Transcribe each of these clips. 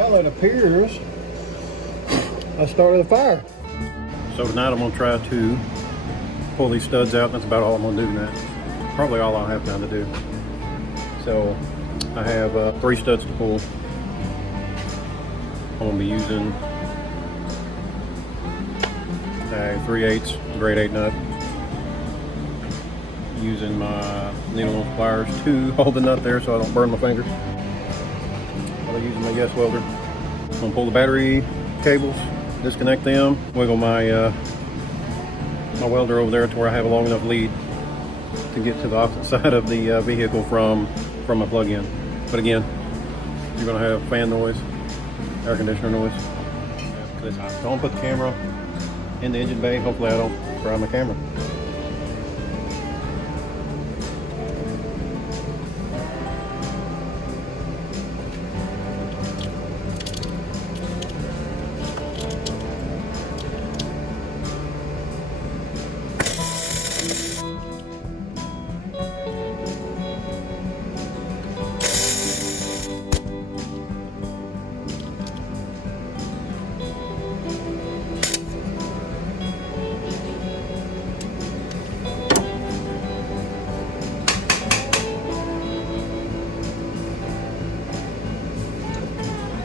Well, it appears I started a fire. So tonight I'm going to try to pull these studs out. That's about all I'm going to do tonight. Probably all I'll have time to do. So I have 3 studs to pull. I'm going to be using a 3/8 grade 8 nut. Using my needle nose pliers to hold the nut there so I don't burn my fingers. I'm using my Yes welder. I'm going to pull the battery cables, disconnect them, wiggle my my welder over there to where I have a long enough lead to get to the opposite side of the vehicle from my plug-in. But again, you're going to have fan noise, air conditioner noise. Because it's hot. So I'm going to put the camera in the engine bay. Hopefully I don't fry my camera.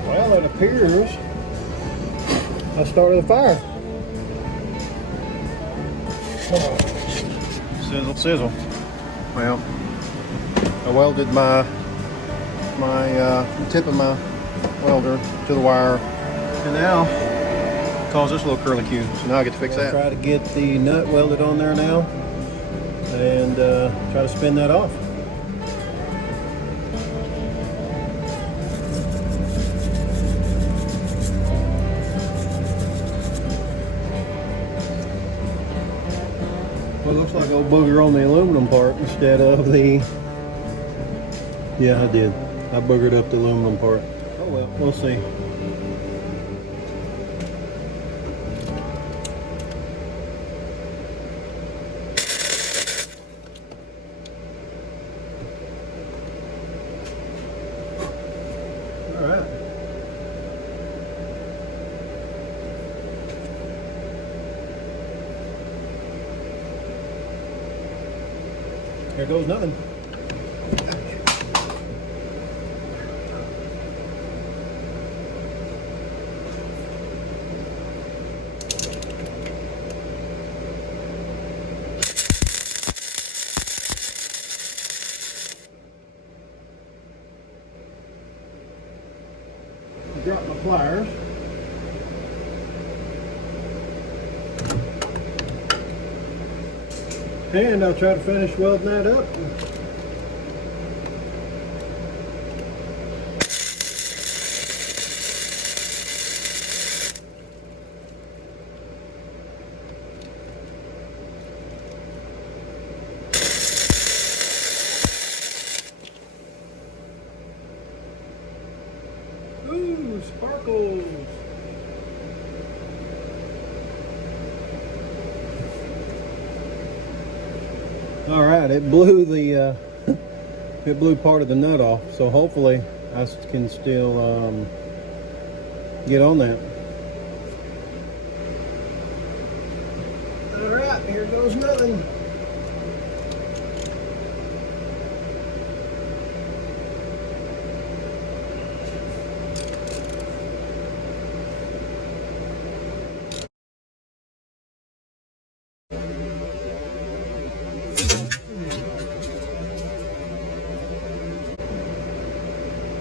Well, it appears I started a fire. Sizzle, sizzle. Well, I welded my tip of my welder to the wire, and now caused this little curly cue. So now I get to fix that. Try to get the nut welded on there now, and try to spin that off. Well, it looks like old booger on the aluminum part instead of the... Yeah, I did. I boogered up the aluminum part. Oh well, we'll see. All right. Here goes nothing. Drop my pliers. And I'll try to finish welding that up. Ooh, sparkles! All right, it blew the it blew part of the nut off, so hopefully I can still get on that. All right, here goes nothing.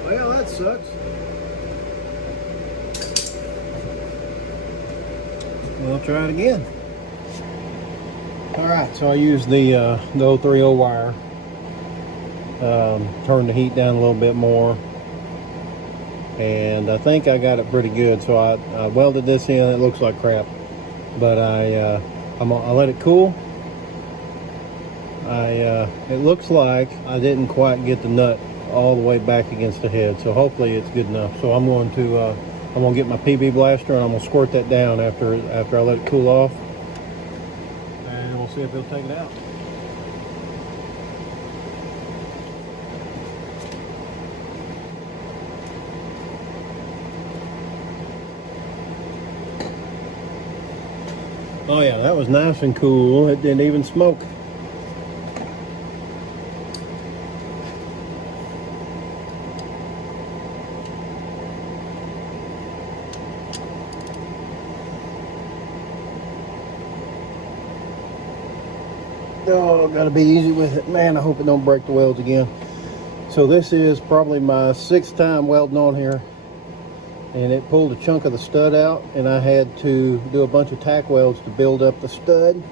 Well, that sucks. We'll try it again. All right, so I used the 030 wire. Turned the heat down a little bit more, and I think I got it pretty good. So I welded this in. It looks like crap, but I let it cool. It looks like I didn't quite get the nut all the way back against the head, so hopefully it's good enough. So I'm going to get my PB blaster and I'm going to squirt that down after I let it cool off, and we'll see if it'll take it out. Oh yeah, that was nice and cool. It didn't even smoke. Oh, gotta be easy with it. Man, I hope it don't break the welds again. So this is probably my 6th time welding on here. And it pulled a chunk of the stud out, and I had to do a bunch of tack welds to build up the stud.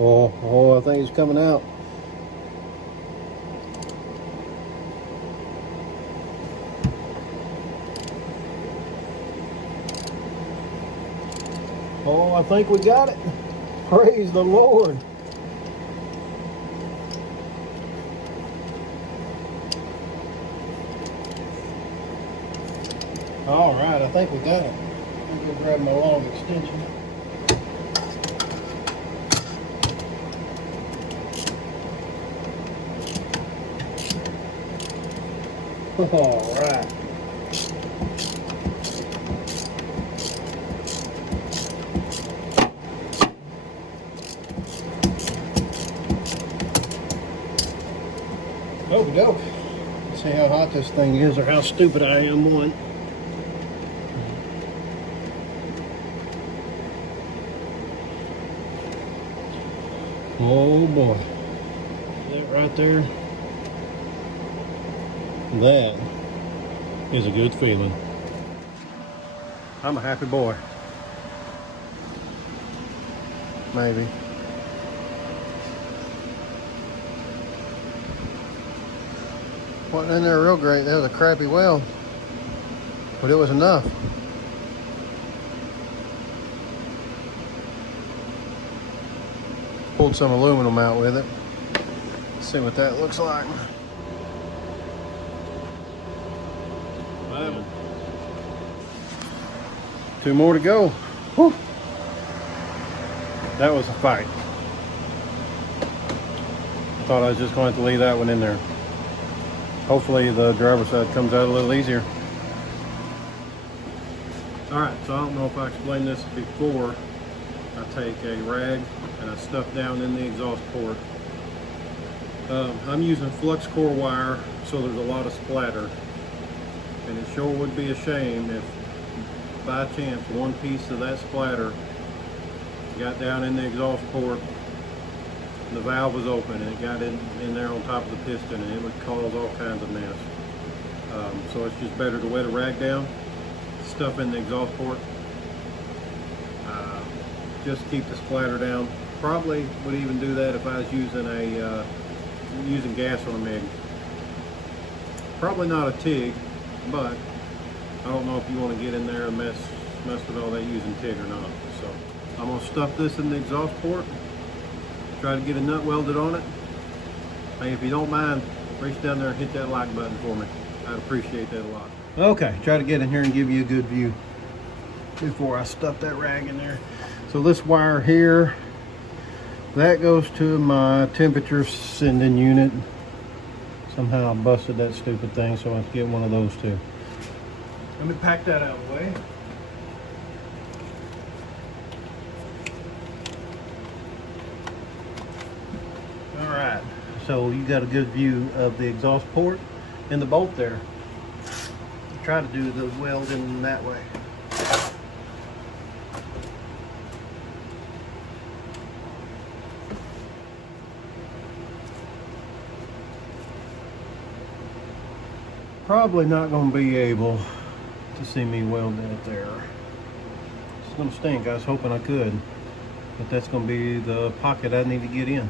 Oh, I think it's coming out. Oh, I think we got it. Praise the Lord. All right, I think we got it. I'm gonna grab my long extension. All right. Okie doke. Let's see how hot this thing is or how stupid I am one. Oh boy. That right there. That is a good feeling. I'm a happy boy. Maybe. Wasn't in there real great. That was a crappy weld, but it was enough. Pulled some aluminum out with it. Let's see what that looks like. Wow. 2 more to go. Whew. That was a fight. I thought I was just going to have to leave that one in there. Hopefully the driver's side comes out a little easier. Alright, so I don't know if I explained this before. I take a rag and I stuff down in the exhaust port. I'm using flux core wire, so there's a lot of splatter. And it sure would be a shame if by chance one piece of that splatter got down in the exhaust port, the valve was open and it got in there on top of the piston, and it would cause all kinds of mess. So it's just better to wet a rag down, stuff in the exhaust port, just keep the splatter down. Probably would even do that if I was using gas on a MIG. Probably not a TIG, but I don't know if you want to get in there and mess with all that using TIG or not. So I'm going to stuff this in the exhaust port, try to get a nut welded on it. Hey, if you don't mind, reach down there and hit that like button for me. I'd appreciate that a lot. Okay, try to get in here and give you a good view before I stuff that rag in there. So this wire here, that goes to my temperature sending unit. Somehow I busted that stupid thing, so I have to get one of those too. Let me pack that out of the way. All right, so you got a good view of the exhaust port and the bolt there. Try to do the welding that way. Probably not going to be able to see me welding it there. It's going to stink. I was hoping I could, but that's going to be the pocket I need to get in.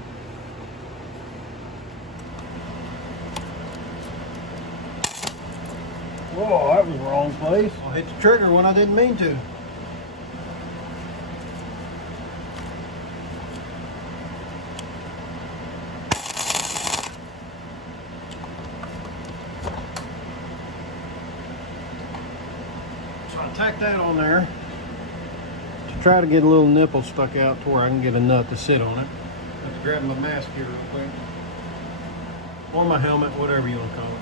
Whoa, that was the wrong place. I hit the trigger when I didn't mean to. So I tacked that on there to try to get a little nipple stuck out to where I can get a nut to sit on it. Let's grab my mask here real quick. Or my helmet, whatever you want to call it.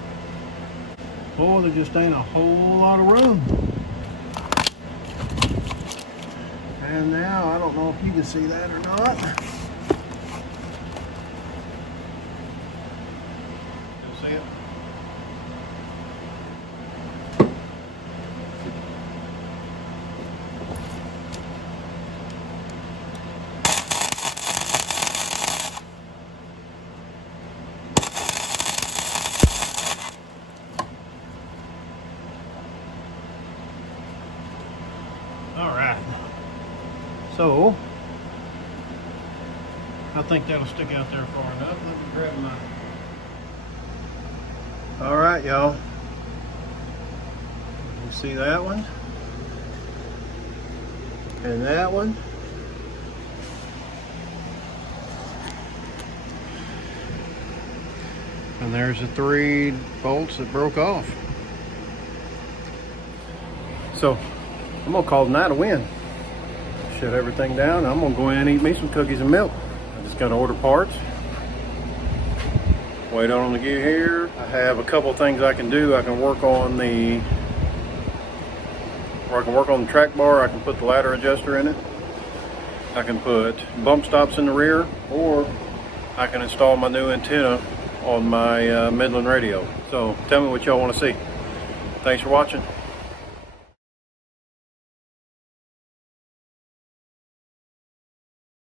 Oh, there just ain't a whole lot of room. And now, I don't know if you can see that or not. You'll see it? All right. So, I think that'll stick out there far enough. Let me grab my... All right, y'all. You see that one? And that one? And there's the 3 bolts that broke off. So, I'm gonna call tonight a win. Shut everything down. I'm gonna go in and eat me some cookies and milk. I just gotta order parts. Wait on them to get here. I have a couple things I can do. I can work on the track bar. I can put the ladder adjuster in it. I can put bump stops in the rear, or I can install my new antenna on my Midland radio. So tell me what y'all want to see. Thanks for watching.